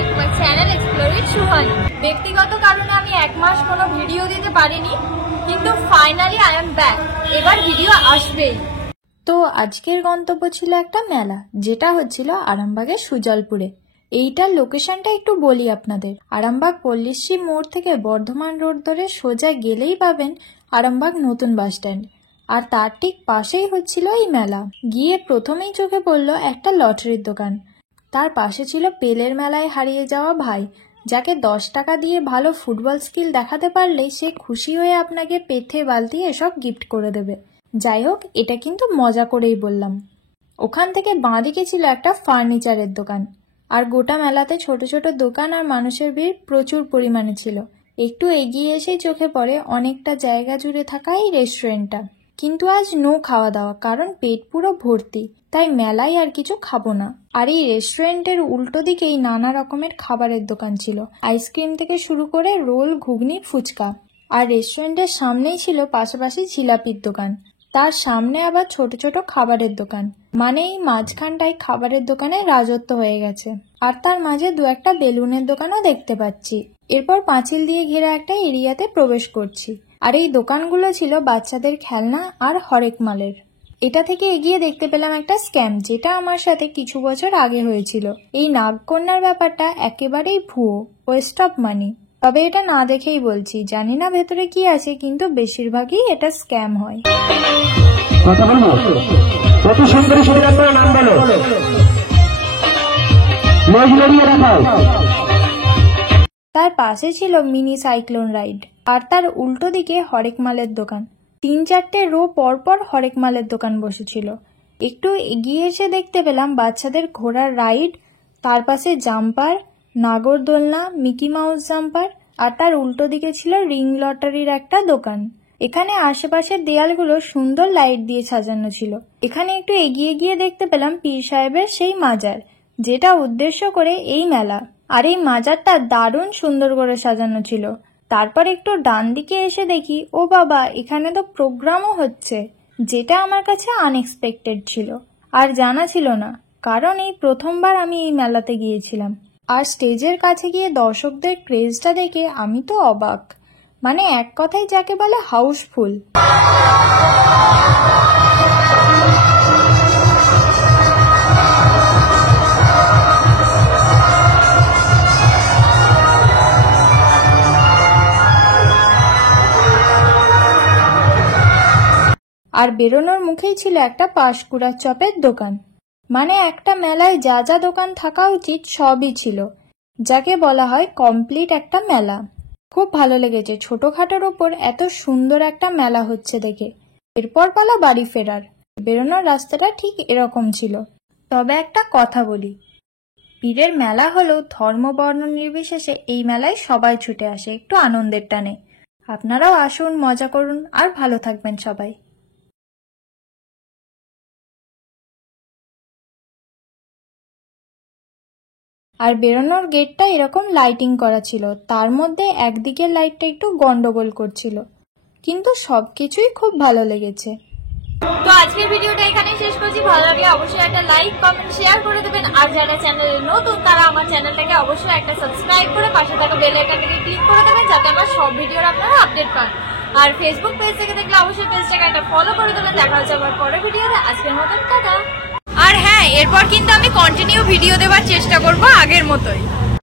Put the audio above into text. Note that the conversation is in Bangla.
Back to my channel explore with Suhani. ব্যক্তিগত কারণে আমি এক মাস কোনো ভিডিও দিতে পারিনি, কিন্তু ফাইনালি আই এম ব্যাক। এবার ভিডিও আসবেই। তো আজকের গন্তব্য ছিল একটা মেলা, যেটা হচ্ছিল আরামবাগের সুজলপুরে। এইটার লোকেশনটা একটু বলি আপনাদের। আরামবাগ পল্লীশ্রী মোড় থেকে বর্ধমান রোড ধরে সোজা গেলেই পাবেন আরামবাগ নতুন বাস স্ট্যান্ড, আর তার ঠিক পাশেই হচ্ছিল এই মেলা। গিয়ে প্রথমেই চোখে পড়লো একটা লটারির দোকান। তার পাশে ছিল পেলের মেলায় হারিয়ে যাওয়া ভাই, যাকে 10 টাকা দিয়ে ভালো ফুটবল স্কিল দেখাতে পারলেই সে খুশি হয়ে আপনাকে পেথে বালতি এসব গিফট করে দেবে। যাই হোক, এটা কিন্তু মজা করেই বললাম। ওখান থেকে বাঁদিকে ছিল একটা ফার্নিচারের দোকান, আর গোটা মেলাতে ছোট ছোট দোকান আর মানুষের ভিড় প্রচুর পরিমাণে ছিল। একটু এগিয়ে এসেই চোখে পড়ে অনেকটা জায়গা জুড়ে থাকা এই রেস্টুরেন্টটা। কিন্তু আজ নো খাওয়া দাওয়া, কারণ পেট পুরো ভর্তি, তাই মেলায় আর কিছু খাবো না। আর এই রেস্টুরেন্টের উল্টো দিকেই নানা রকমের খাবারের দোকান ছিল, আইসক্রিম থেকে শুরু করে রোল, ঘুগনি, ফুচকা। আর রেস্টুরেন্টের সামনেই ছিল পাশাপাশি জিলাপির দোকান, তার সামনে আবার ছোট ছোট খাবারের দোকান। মানে এই মাঝখানটায় খাবারের দোকানের রাজত্ব হয়ে গেছে। আর তার মাঝে দু একটা বেলুনের দোকানও দেখতে পাচ্ছি। এরপর পাঁচিল দিয়ে ঘেরা একটা এরিয়াতে প্রবেশ করছি, আর এই দোকানগুলো ছিল বাচ্চাদের খেলনা আর হরেক মালের। এটা থেকে এগিয়ে দেখতে পেলাম একটা স্ক্যাম, যেটা আমার সাথে কিছু বছর আগে হয়েছিল। এই নাগকন্যার ব্যাপারটা একেবারেই ভুয়ো, ওয়েস্ট অফ মানি। তবে এটা না দেখেই বলছি, জানি না ভেতরে কি আছে, কিন্তু বেশিরভাগই এটা স্ক্যাম হয়। তার পাশে ছিল মিনি সাইক্লোন রাইড, আর তার উল্টো দিকে হরেক মালের দোকান। 3-4টে রো পরপর হরেক মালের দোকান বসেছিল। একটু এগিয়ে এসে দেখতে পেলাম বাচ্চাদের ঘোড়ার রাইড, তার পাশে জাম্পার, নাগরদোলনা, মিকি মাউস জাম্পার, আর তার উল্টো দিকে ছিল রিং লটারির একটা দোকান। এখানে আশেপাশের দেয়ালগুলো সুন্দর লাইট দিয়ে সাজানো ছিল। এখানে একটু এগিয়ে গিয়ে দেখতে পেলাম পীর সাহেবের সেই মাজার, যেটা উদ্দেশ্য করে এই মেলা। আর এই মাজারটা দারুণ সুন্দর করে সাজানো ছিল। তারপর একটু ডান দিকে এসে দেখি, ও বাবা, এখানে তো প্রোগ্রামও হচ্ছে, যেটা আমার কাছে আনএক্সপেক্টেড ছিল আর জানা ছিল না, কারণ এই প্রথমবার আমি এই মেলাতে গিয়েছিলাম। আর স্টেজের কাছে গিয়ে দর্শকদের ক্রেজটা দেখে আমি তো অবাক। মানে এক কথাই যাকে বলে হাউসফুল। আর বেরোনোর মুখেই ছিল একটা পাঁশকুড়ার চপের দোকান। মানে একটা মেলায় যা যা দোকান থাকা উচিত সবই ছিল, যাকে বলা হয় কমপ্লিট একটা মেলা। খুব ভালো লেগেছে ছোটখাটোর ওপর এত সুন্দর একটা মেলা হচ্ছে দেখে। এরপর পালা বাড়ি ফেরার। বেরোনোর রাস্তাটা ঠিক এরকম ছিল। তবে একটা কথা বলি, পীরের মেলা হলেও ধর্ম বর্ণ নির্বিশেষে এই মেলায় সবাই ছুটে আসে একটু আনন্দের টানে। আপনারাও আসুন, মজা করুন, আর ভালো থাকবেন সবাই। আর বেরোনোর গেটটা এরকম লাইটিং করা ছিল, তার মধ্যে একদিকের লাইটটা একটু গন্ডগোল করছিল, কিন্তু সবকিছুই খুব ভালো লেগেছে। তো আজকের ভিডিওটা এখানেই শেষ করছি। ভালো লাগলে অবশ্যই একটা লাইক, কমেন্ট, শেয়ার করে দেবেন। আর যারা চ্যানেলে নতুন তারা আমার চ্যানেলটাকে অবশ্যই একটা সাবস্ক্রাইব করে পাশে থাকা বেল আইকনটাকে ক্লিক করে দেবেন, যাতে আমার সব ভিডিওর আপনারা আপডেট পান। আর ফেসবুক পেজ থেকে দেখলে অবশ্যই পেজটাকে একটা ফলো করে দেবেন। দেখা হচ্ছে আমার পরের ভিডিওতে। আজকের মতন টাটা। আর হ্যাঁ, এরপর কিন্তু আমি কন্টিনিউ ভিডিও দেওয়ার চেষ্টা করব আগের মতোই।